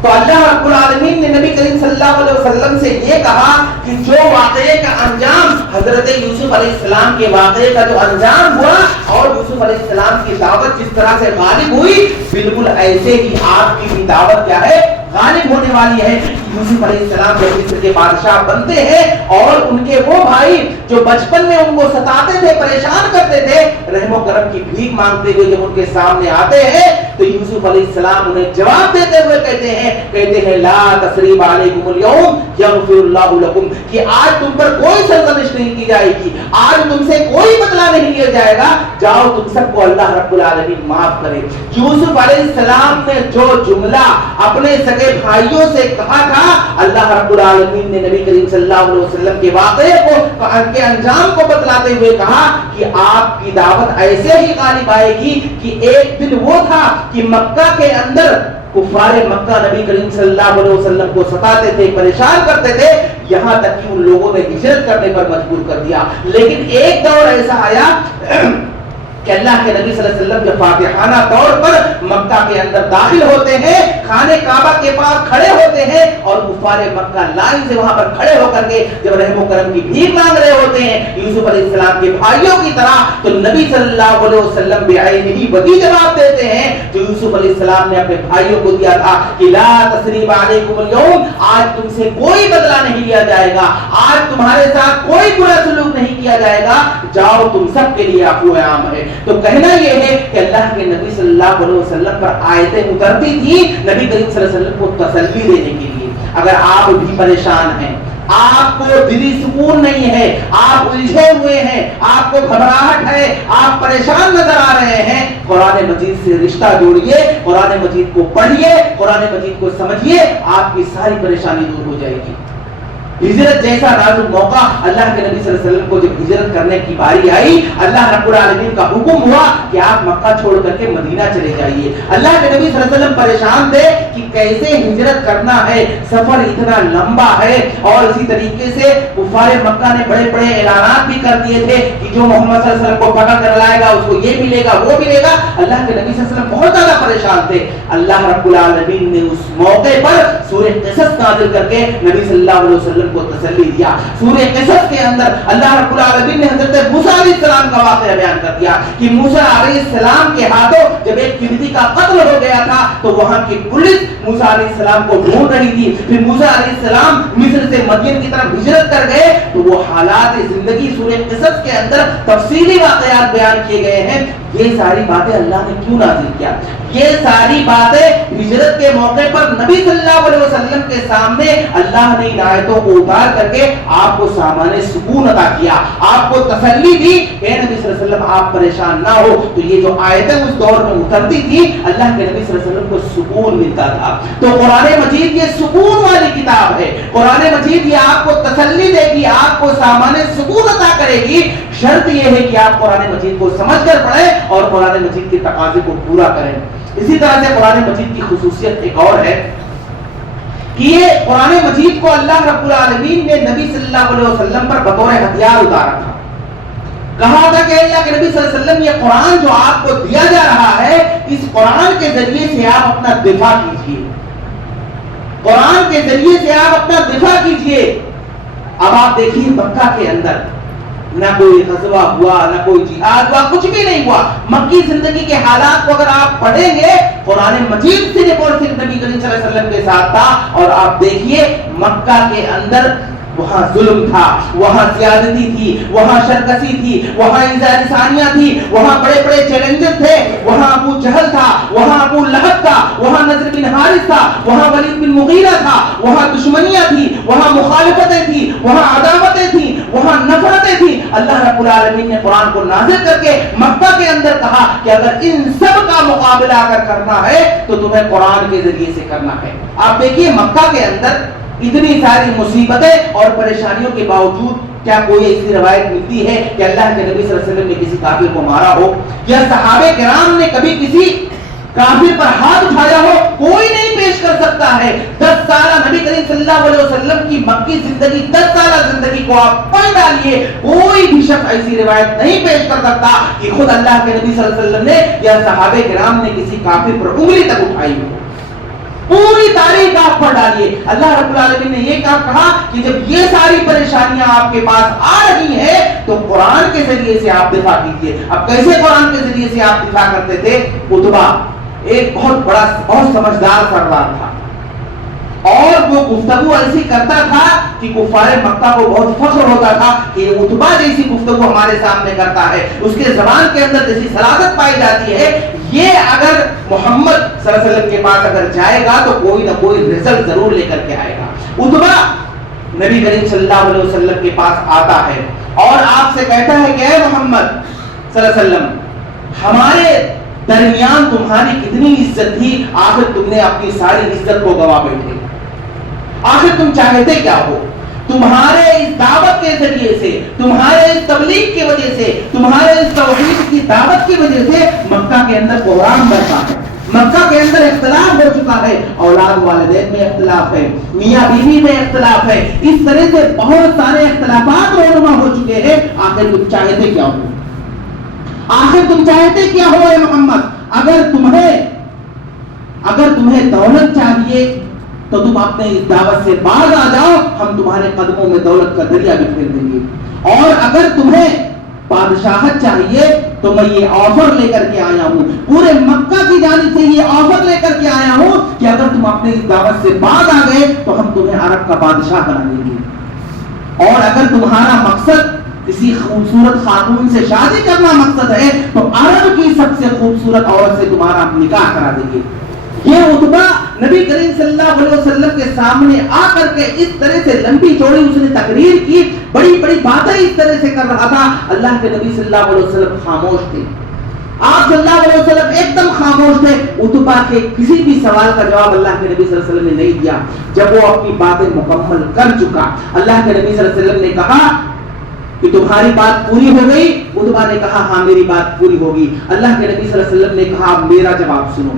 تو اللہ رب العالمین نے نبی کریم صلی اللہ علیہ وسلم سے یہ کہا کہ جو واقعے کا انجام حضرت یوسف علیہ السلام کے واقعے کا جو انجام ہوا اور یوسف علیہ السلام کی دعوت جس طرح سے غالب ہوئی، بالکل ایسے ہی آپ کی بھی دعوت کیا ہے، غالب ہونے والی ہے۔ یوسف علیہ السلام جب مصر کے بادشاہ بنتے ہیں اور ان کے وہ بھائی جو بچپن میں ان کو ستاتے تھے، پریشان کرتے تھے، رحم و کرم کی بھیک مانگتے ہوئے جب ان کے سامنے آتے ہیں تو یوسف علیہ السلام انہیں جواب دیتے ہوئے کہتے ہیں لا تثریب علیکم اليوم یغفر اللہ لکم، کہ آج تم پر کوئی سرزنش نہیں کی جائے گی، آج تم سے کوئی بدلہ نہیں لیا جائے گا، جاؤ تم سب کو اللہ رب العالمین معاف کرے۔ یوسف علیہ السلام نے جو جملہ اپنے سگے بھائیوں سے کہا تھا، اللہ رب العالمین نے نبی کریم صلی اللہ علیہ وسلم کے واقعے کو کے انجام کو بتلاتے ہوئے کہا کہ آپ کی دعوت ایسے ہی غالب آئے گی کہ ایک دن وہ تھا کہ مکہ کے اندر کفار مکہ نبی کریم صلی اللہ علیہ وسلم کو ستاتے تھے، پریشان کرتے تھے، یہاں تک کہ ان لوگوں نے ہجرت کرنے پر مجبور کر دیا۔ لیکن ایک دور ایسا آیا کہ اللہ کے نبی صلی اللہ علیہ وسلم جب فاتحانہ طور پر مکہ کے اندر داخل ہوتے ہیں، خانہ کعبہ کے پاس کھڑے ہوتے ہیں اور کفار مکہ لائن سے وہاں پر کھڑے ہو کر کے جب رحم و کرم کی بھیک مانگ رہے ہوتے ہیں یوسف علیہ السلام کے بھائیوں کی طرح، تو نبی صلی اللہ علیہ وسلم بعینہ وہی جواب دیتے ہیں جو یوسف علیہ السلام نے اپنے بھائیوں کو دیا تھا کہ لا تثریب علیکم اليوم، آج تم سے کوئی بدلہ نہیں لیا جائے گا، آج تمہارے ساتھ کوئی برا سلوک نہیں کیا جائے گا، جاؤ تم سب کے لیے عفو عام ہے۔ تو کہنا یہ ہے کہ اللہ کے نبی صلی اللہ علیہ وسلم پر آیتیں اترتی تھی نبی کریم صلی اللہ علیہ وسلم کو تسلی دینے کے لیے۔ اگر آپ بھی پریشان ہیں، آپ کو دلی سکون نہیں ہے، آپ الجھے ہوئے ہیں، آپ کو گھبراہٹ ہے، آپ پریشان نظر آ رہے ہیں، قرآن مجید سے رشتہ جوڑیے، قرآن مجید کو پڑھیے، قرآن مجید کو سمجھیے، آپ کی ساری پریشانی دور ہو جائے گی۔ ہجرت جیسا نازک موقع اللہ کے نبی صلی اللہ علیہ وسلم کو جب ہجرت کرنے کی باری آئی، اللہ رب العالمین کا حکم ہوا کہ آپ مکہ چھوڑ کر کے مدینہ چلے جائیے۔ اللہ کے نبی صلی اللہ علیہ وسلم پریشان تھے کہ کیسے ہجرت کرنا ہے، سفر اتنا لمبا ہے، اور اسی طریقے سے کفار مکہ نے بڑے بڑے اعلانات بھی کر دیے تھے کہ جو محمد صلی اللہ علیہ وسلم کو پکڑ کر لائے گا اس کو یہ ملے گا وہ ملے گا۔ اللہ کے نبی صلی اللہ علیہ وسلم بہت زیادہ پریشان تھے۔ اللہ رب العالمین نے اس موقع پر سورہ قصص نازل کر کے نبی صلی اللہ علیہ وسلم کو تسلی دیا۔ سورہ قصص کے اندر اللہ رب العالمین نے حضرت موسیٰ علیہ السلام کا واقعہ بیان کر دیا کہ موسیٰ علیہ السلام کے ہاتھوں جب ایک قبطی کا قتل ہو گیا تھا تو وہاں کی پولیس موسیٰ علیہ السلام کو ڈھونڈ رہی تھی۔ پھر موسیٰ علیہ السلام مصر سے مدین کی طرف ہجرت کر گئے تو وہ حالات زندگی سورہ قصص کے اندر تفصیلی واقعات بیان کیے گئے ہیں۔ یہ ساری باتیں اللہ نے کیوں نازل کیا؟ یہ ساری باتیں ہجرت کے موقع پر نبی صلی اللہ علیہ وسلم کے سامنے اللہ نے ان آیتوں کو اتار کر کے آپ کو سامان سکون عطا کیا، آپ کو تسلی دی، اے نبی صلی اللہ علیہ وسلم آپ پریشان نہ ہو۔ تو یہ جو آیتیں اس دور میں اترتی تھی اللہ کے نبی صلی اللہ علیہ وسلم کو سکون ملتا تھا۔ تو قرآن مجید یہ سکون والی کتاب ہے، قرآن مجید یہ آپ کو تسلی دے گی، آپ کو سامان سکون عطا کرے گی۔ شرط یہ ہے کہ آپ قرآن مجید کو سمجھ کر پڑھیں اور قرآن مجید کے تقاضے کو پورا کریں۔ اسی طرح سے قرآن مجید کی خصوصیت ایک اور ہے کہ یہ قرآن مجید کو اللہ رب العالمین نے نبی صلی اللہ علیہ وسلم پر بطور ہتھیار اتارا تھا۔ کہا تھا کہ اللہ کے نبی صلی اللہ علیہ وسلم یہ قرآن جو آپ کو دیا جا رہا ہے، اس قرآن کے ذریعے سے آپ اپنا دفاع کیجئے، قرآن کے ذریعے سے آپ اپنا دفاع کیجئے۔ اب آپ دیکھیے مکہ کے اندر نہ کوئی غزوہ ہوا، نہ کوئی جہاد ہوا، کچھ بھی نہیں ہوا۔ مکی زندگی کے حالات کو اگر آپ پڑھیں گے، قرآن مجید صرف اور صرف نبی کریم صلی اللہ علیہ وسلم کے ساتھ تھا، اور آپ دیکھیے مکہ کے اندر وہاں ظلم تھا، وہاں زیادتی تھی، وہاں شرکسی تھی، وہاں ایذاء لسانیہ تھی، وہاں بڑے بڑے چیلنجز تھے، وہاں ابو جہل تھا، وہاں ابو لہب تھا، وہاں نضر بن حارث تھا، وہاں ولید بن مغیرہ تھا، وہاں دشمنیاں تھی، وہاں مخالفتیں تھی، وہاں عداوتیں تھی، وہاں نفرتیں تھی۔ اللہ رب العالمین نے قرآن کو نازل کر کے مکہ کے اندر کہا کہ اگر ان سب کا مقابلہ اگر کرنا ہے تو تمہیں قرآن کے ذریعے سے کرنا ہے۔ آپ دیکھیے مکہ کے اندر اتنی ساری مصیبتیں اور پریشانیوں کے باوجود کیا کوئی ایسی روایت ملتی ہے کہ اللہ کے نبی صلی اللہ علیہ وسلم نے کسی کافر کو مارا ہو، یا صحابہ کرام نے کبھی کسی کافر پر ہاتھ اٹھایا ہو؟ کوئی نہیں پیش کر سکتا ہے۔ 10 سالہ نبی کریم صلی اللہ علیہ وسلم کی مکی زندگی، 10 سالہ زندگی کو آپ پڑھ ڈالیے، کوئی بھی شخص ایسی روایت نہیں پیش کر سکتا کہ خود اللہ کے نبی صلی اللہ علیہ وسلم نے یا صحابہ کرام نے کسی کافر پر انگلی تک اٹھائی ہو۔ پوری تاریخ آپ پڑھ ڈالیے. اللہ رب العالمین نے یہ کہا کہ جب یہ ساری پریشانیاں آپ کے پاس آ رہی ہیں تو قرآن کے ذریعے سے آپ دفاع کیجیے. اب کیسے قرآن کے ذریعے سے آپ دفاع کرتے تھے؟ عتبہ ایک بہت سمجھدار سردار تھا اور وہ گفتگو ایسی کرتا تھا کہ کفار مکہ کو بہت فخر ہوتا تھا کہ عتبہ جیسی گفتگو ہمارے سامنے کرتا ہے, اس کے زبان کے اندر جیسی صلادت پائی جاتی ہے, یہ اگر محمد صلی اللہ علیہ وسلم کے پاس اگر جائے گا تو کوئی نہ کوئی رزلٹ ضرور لے کر کے آئے گا. عتبہ نبی کریم صلی اللہ علیہ وسلم کے پاس آتا ہے اور آپ سے کہتا ہے کہ اے محمد صلی اللہ علیہ وسلم, ہمارے درمیان تمہاری کتنی عزت تھی, آخر تم نے اپنی ساری عزت کو گوا بیٹھے, آخر تم چاہتے کیا ہو؟ تمہارے اس دعوت کے ذریعے سے, تمہارے اس تبلیغ کی وجہ سے, تمہارے اس توحید کی دعوت کی وجہ سے مکہ کے اندر بحران برپا ہے, مکہ کے اندر اختلاف ہو چکا ہے, اولاد والدین میں اختلاف ہے, میاں بیوی میں اختلاف ہے, اس طرح سے بہت سارے اختلافات رونما ہو چکے ہیں, آخر تم چاہتے کیا ہو؟ آخر تم چاہتے کیا ہو اے محمد؟ اگر تمہیں دولت چاہیے تو تم اپنے اس دعوت سے باز آ جاؤ, ہم تمہارے قدموں میں دولت کا دریا بھی پھیر دیں گے. اور اگر تمہیں بادشاہت چاہیے تو میں یہ آفر لے کر کے آیا ہوں, پورے مکہ کی جانب سے یہ آفر لے کر کے آیا ہوں کہ اگر تم اپنے اس دعوت سے باز آ گئے تو ہم تمہیں عرب کا بادشاہ بنا دیں گے. اور اگر تمہارا مقصد کسی خوبصورت خاتون سے شادی کرنا مقصد ہے تو عرب کی سب سے خوبصورت عورت سے تمہارا نکاح کرا دیں گے. یہ عتبہ نبی کریم صلی اللہ علیہ وسلم کے سامنے آ کر کے اس طرح سے لمبی چوڑی اس نے تقریر کی, بڑی بڑی باتیں اس طرح سے کر رہا تھا. اللہ کے نبی صلی اللہ علیہ وسلم خاموش تھے, آپ صلی اللہ علیہ وسلم ایک دم خاموش تھے. عتبہ کے کسی بھی سوال کا جواب اللہ کے نبی صلی اللہ علیہ وسلم نے نہیں دیا. جب وہ اپنی باتیں مکمل کر چکا, اللہ کے نبی صلی اللہ علیہ وسلم نے کہا کہ تمہاری بات پوری ہو گئی؟ عتبہ نے کہا ہاں میری بات پوری ہوگی. اللہ کے نبی صلی اللہ علیہ وسلم نے کہا میرا جواب سنو.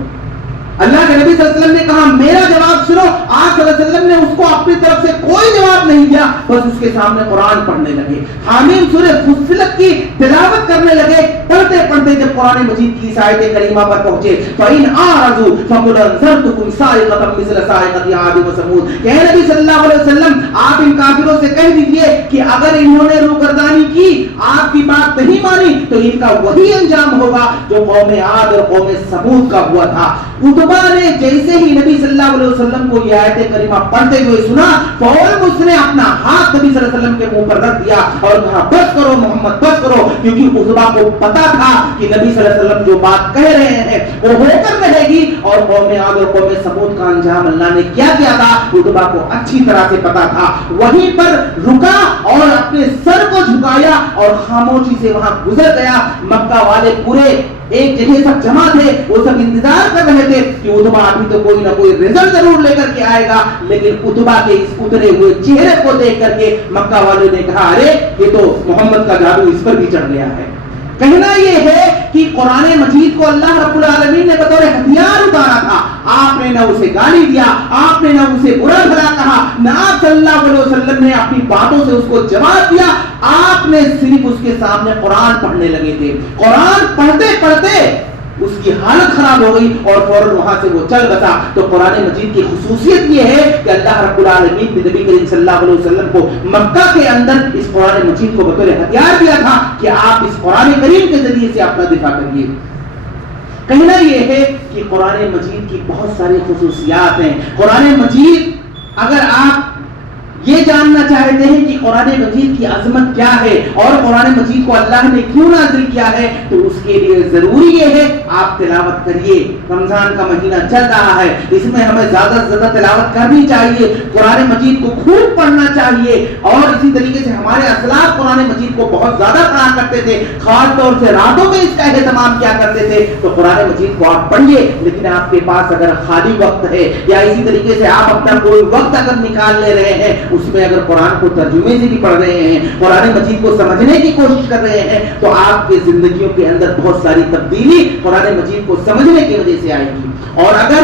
اللہ کے نبی صلی اللہ علیہ وسلم نے کہا میرا جواب سنو. آپ صلی اللہ علیہ وسلم نے اس کو اپنی طرف سے کوئی جواب نہیں دیا, بس اس کے سامنے قرآن پڑھنے لگے. حامیم سورہ فصلت کی تلاوت کرنے لگے. پڑھتے پڑھتے جب قرآن مجید کی آیت کریمہ پر پہنچے فَإِنْ أَعْرَضُوا فَقُلْ أَنذَرْتُكُمْ صَاعِقَةً مِثْلَ صَاعِقَةِ عَادٍ وَثَمُودَ, کہ نبی صلی اللہ علیہ وسلم آپ ان کافروں سے کہہ دیجئے کہ اگر انہوں نے روگردانی کی, آپ کی بات نہیں مانی, تو ان کا وہی انجام ہوگا جو قوم عاد اور قوم ثمود کا ہوا تھا. عتبہ نے جیسے ہی نبی صلی اللہ علیہ وسلم کو یہ آیت کریمہ پڑھتے ہوئے سنا, فوراً اس نے اپنا ہاتھ نبی صلی اللہ علیہ وسلم کے منہ پر رکھ دیا اور کہا بس کرو محمد بس کرو, کیونکہ عتبہ کو پتا تھا کہ نبی صلی اللہ علیہ وسلم جو بات کہہ رہے ہیں وہ ہو کر رہے گی, اور قوم عاد اور قوم ثمود کا انجام اللہ نے کیا کیا تھا عتبہ کو اچھی طرح سے پتا تھا. وہیں پر رکا اور اپنے سر کو جھکایا اور خاموشی سے وہاں گزر گیا. مکہ والے پورے ایک جگہ سب جمع تھے, وہ سب انتظار کر رہے تھے کہ عتبہ ابھی تو کوئی نہ کوئی رزلٹ ضرور لے کر کے آئے گا. لیکن عتبہ کے اس اترے ہوئے چہرے کو دیکھ کر کے مکہ والوں نے کہا ارے یہ تو محمد کا جادو اس پر بھی چڑھ گیا ہے. کہنا یہ ہے کہ قرآن مجید کو اللہ رب العالمین نے بطور ہتھیار اتارا تھا. آپ نے نہ اسے گالی دیا, آپ نے نہ اسے برا بھلا کہا, نہ آپ صلی اللہ علیہ وسلم نے اپنی باتوں سے اس کو جواب دیا. آپ نے صرف اس کے سامنے قرآن پڑھنے لگے تھے. قرآن پڑھتے پڑھتے اس کی حالت خراب ہو گئی اور فوراً وہاں سے وہ چل بسا. تو قرآن مجید کی خصوصیت یہ ہے کہ اللہ رب العالمین نے نبی کریم صلی اللہ علیہ وسلم کو مکہ کے اندر اس قرآن مجید کو بطور ہتھیار دیا تھا کہ آپ اس قرآن کریم کے ذریعے سے اپنا دفاع کریے. کہنا یہ ہے کہ قرآن مجید کی بہت ساری خصوصیات ہیں. قرآن مجید اگر آپ یہ جاننا چاہتے ہیں کہ قرآن مجید کی عظمت کیا ہے اور قرآن مجید کو اللہ نے کیوں نازل کیا ہے, تو اس کے لیے ضروری یہ ہے آپ تلاوت کریے. رمضان کا مہینہ چل رہا ہے, اس میں ہمیں زیادہ سے زیادہ تلاوت کرنی چاہیے, قرآن مجید کو خوب پڑھنا چاہیے. اور اسی طریقے سے ہمارے اسلاف قرآن مجید کو بہت زیادہ پڑھا کرتے تھے, خاص طور سے راتوں میں اس کا اہتمام کیا کرتے تھے. تو قرآن مجید کو آپ پڑھیے, لیکن آپ کے پاس اگر خالی وقت ہے یا اسی طریقے سے آپ اپنا کوئی وقت اگر نکال لے رہے ہیں, اس میں اگر قرآن کو ترجمے سے بھی پڑھ رہے ہیں, قرآن مجید کو سمجھنے کی کوشش کر رہے ہیں, تو آپ کی زندگیوں کے اندر بہت ساری تبدیلی قرآن مجید کو سمجھنے کی وجہ سے آئے گی. اور اگر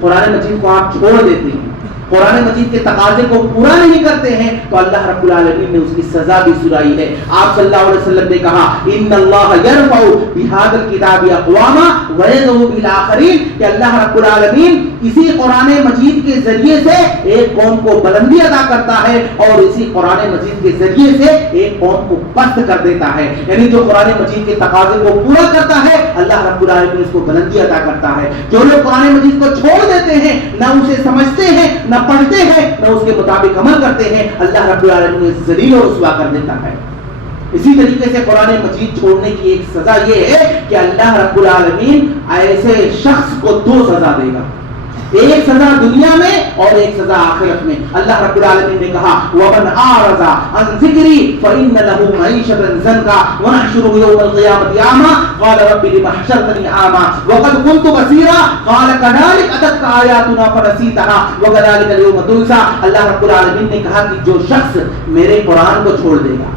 قرآن مجید کو آپ چھوڑ دیتے ہیں, قرآن مجید کے تقاضے کو پورا نہیں کرتے ہیں تو اللہ رب العالمین نے اس کی سزا بھی سنائی ہے. آپ صلی اللہ علیہ وسلم نے کہا ان اللہ یرفع بهذا الكتاب اقواما ويذو بالآخرین کہ اللہ رب العالمین اسی قرآن مجید کے ذریعے سے ایک قوم کو بلندی عطا کرتا ہے اور اسی قرآن مجید کے ذریعے سے ایک قوم کو پست کر دیتا ہے. یعنی جو قرآن مجید کے تقاضے کو پورا کرتا ہے اللہ رب العالمین اس کو بلندی عطا کرتا ہے. جو لوگ قرآن مجید کو چھوڑ دیتے ہیں, نہ اسے سمجھتے ہیں, نہ پڑھتے ہیں, نہ اس کے مطابق عمل کرتے ہیں, اللہ رب العالمین ذلیل و رسوا کر دیتا ہے. اسی طریقے سے قرآن مجید چھوڑنے کی ایک سزا یہ ہے کہ اللہ رب العالمین ایسے شخص کو دو سزا دے گا, ایک سزا دنیا میں اور ایک سزا آخرت میں. اللہ رب العالمین نے کہا وَمَنْ أَعْرَضَ عَنْ ذِكْرِي فَإِنَّ لَهُ مَعِيشَةً ضَنكًا وَنَحْشُرُهُ يَوْمَ الْقِيَامَةِ أَعْمَى قَالَ رَبِّ لِمَ حَشَرْتَنِي أَعْمَى وَقَدْ كُنْتُ بَصِيرًا قَالَ كَذَلِكَ أَتَتْكَ آيَاتُنَا فَنَسِيتَهَا وَكَذَلِكَ الْيَوْمَ تُنسَى. اللہ رب العالمین نے کہا کہ جو شخص میرے قرآن کو چھوڑ دے گا,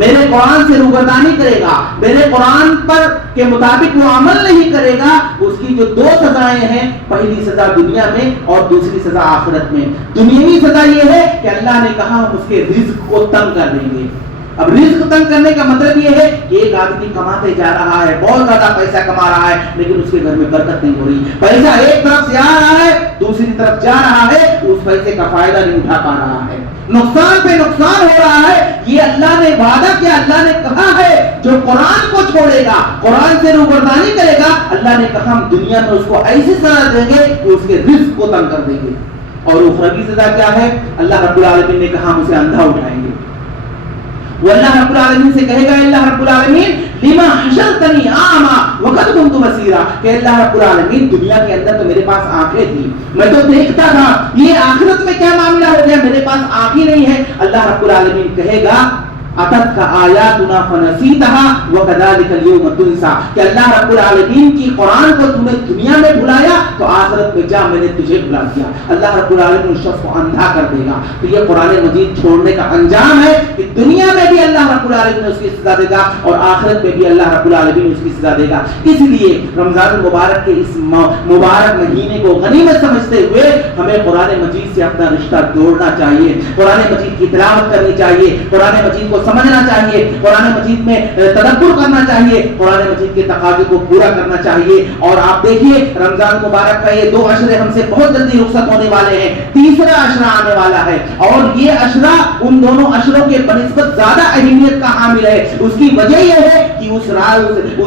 میرے قرآن سے روگردانی کرے گا, میرے قرآن پر کے مطابق وہ عمل نہیں کرے گا, اس کی جو دو سزائیں ہیں, پہلی سزا دنیا میں اور دوسری سزا آخرت میں. دنیاوی سزا یہ ہے کہ اللہ نے کہا ہم اس کے رزق کو تنگ کر دیں گے. اب رزق تنگ کرنے کا مطلب یہ ہے کہ ایک آدمی کماتے جا رہا ہے, بہت زیادہ پیسہ کما رہا ہے, لیکن اس کے گھر میں برکت نہیں ہو رہی. پیسہ ایک طرف سے آ رہا ہے, دوسری طرف جا رہا ہے, اس پیسے کا فائدہ نہیں اٹھا پا رہا ہے, نقصان پہ نقصان ہو رہا ہے. یہ اللہ نے وعدہ کیا, اللہ نے کہا ہے جو قرآن کو چھوڑے گا, قرآن سے روگردانی کرے گا, اللہ نے کہا ہم دنیا میں اس کو ایسی سزا دیں گے کہ اس کے رزق کو تنگ کر دیں گے. اور اخروی سزا کیا ہے؟ اللہ رب العالمین نے کہا ہم اسے اندھا اٹھائیں گے. وہ اللہ رب العالمین سے کہے گا اللہ رب العالمین لما حشرتنی اعمی وقد كنت بصیرا, کہ اللہ رب العالمین دنیا کے اندر تو میرے پاس آنکھیں تھی, میں تو دیکھتا تھا, یہ آخرت میں کیا معاملہ ہو گیا, میرے پاس آنکھیں نہیں ہے. اللہ رب العالمین کہے گا اتتک آیاتنا فنسیتها وکذالک اليوم تنسى, کہ اللہ رب العالمین کی قرآن کو تم نے دنیا میں بھلایا تو آخرت میں جا میں نے تجھے بھلا دیا. اللہ رب العالمین اس شخص کو اندھا کر دے گا. تو یہ قرآن مجید چھوڑنے کا انجام ہے کہ دنیا میں بھی اللہ رب العالمین اس کی سزا دے گا اور آخرت میں بھی اللہ رب العالمین اس کی سزا دے گا. اس لیے رمضان المبارک کے اس مبارک مہینے کو غنیمت سمجھتے ہوئے ہمیں قرآن مجید سے اپنا رشتہ جوڑنا چاہیے, قرآن مجید کی تلاوت کرنی چاہیے, قرآن مجید کو سمجھنا چاہیے, قرآن مجید میں تدبر کرنا چاہیے, قرآن مجید کے تقاضے کو پورا کرنا چاہیے. اور آپ دیکھیے رمضان مبارک کا یہ 2 عشرے ہم سے بہت جلدی رخصت ہونے والے ہیں, تیسرا عشرہ آنے والا ہے, اور یہ عشرہ ان دونوں عشروں کے بنسبت زیادہ اہمیت کا حامل ہے. اس کی وجہ یہ ہے کہ اس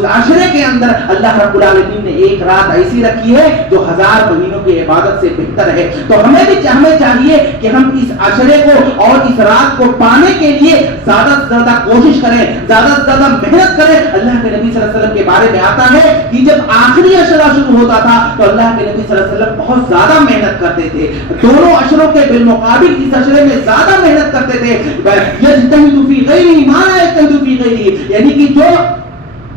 عشرے کے اندر اللہ رب العالمین نے ایک رات ایسی رکھی ہے جو 1000 مہینوں کی عبادت سے بہتر ہے. تو ہمیں چاہیے کہ ہم اس عشرے کو اور اس رات کو پانے کے لیے زیادہ سے زیادہ کوشش کریں, زیادہ سے زیادہ محنت کریں. اللہ کے نبی صلی اللہ علیہ وسلم کے بارے میں آتا ہے کہ جب آخری عشرہ شروع ہوتا تھا تو اللہ کے نبی صلی اللہ علیہ وسلم بہت زیادہ محنت کرتے تھے, دونوں عشروں کے بالمقابل اس عشرے میں زیادہ محنت کرتے تھے. یجتہد فی غیرہ ما لا یجتہد فی غیرہ, یعنی کہ جو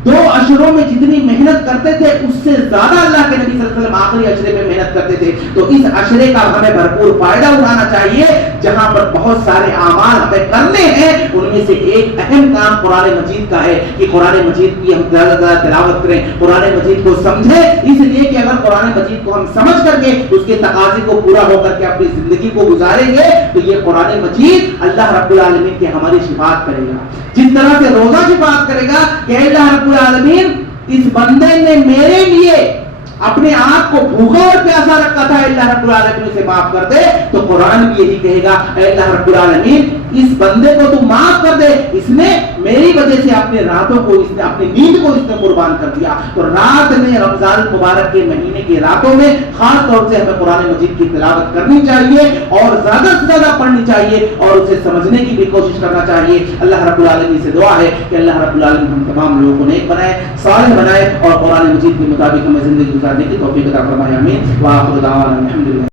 2 عشروں میں جتنی محنت کرتے تھے اس سے زیادہ اللہ کے نبی صلی اللہ علیہ وسلم آخری عشرے میں محنت کرتے تھے. تو اس عشرے کا ہمیں بھرپور فائدہ اٹھانا چاہیے, جہاں پر بہت سارے اعمال ہمیں کرنے ہیں. ان میں سے ایک اہم کام قرآن مجید کا ہے کہ قرآن مجید کی ہم زیادہ زیادہ تلاوت کریں, قرآن مجید کو سمجھیں. اس لیے کہ اگر قرآن مجید کو ہم سمجھ کر کے اس کے تقاضے کو پورا ہو کر کے اپنی زندگی کو گزاریں گے تو یہ قرآن مجید اللہ رب العالمین کی ہماری شفاعت کرے گا. جس طرح سے روزہ شفاعت کرے گا کہ اللہ رب العالمین اس بندے نے میرے لیے اپنے آپ کو بھوکا اور پیاسا رکھا تھا, اللہ رب العالمین اسے معاف کر دے, تو قرآن بھی یہی کہے گا اے اللہ رب العالمین اس بندے کو تو معاف کر دے, اس نے میری وجہ سے اپنے راتوں کو, اس نے اپنی نیند کو اس نے قربان کر دیا. تو رات میں رمضان المبارک کے مہینے کی راتوں میں خاص طور سے ہمیں قرآن مجید کی تلاوت کرنی چاہیے اور زیادہ سے زیادہ پڑھنی چاہیے اور اسے سمجھنے کی بھی کوشش کرنا چاہیے. اللہ رب العالمین سے دعا ہے کہ اللہ رب العالمین ہم تمام لوگوں کو نیک بنائے, صالح بنائے اور قرآن مجید کے مطابق ہمیں زندگی گزارنے کی توفیق عطا فرمائے. آمین. وآخر دعوانا الحمدللہ.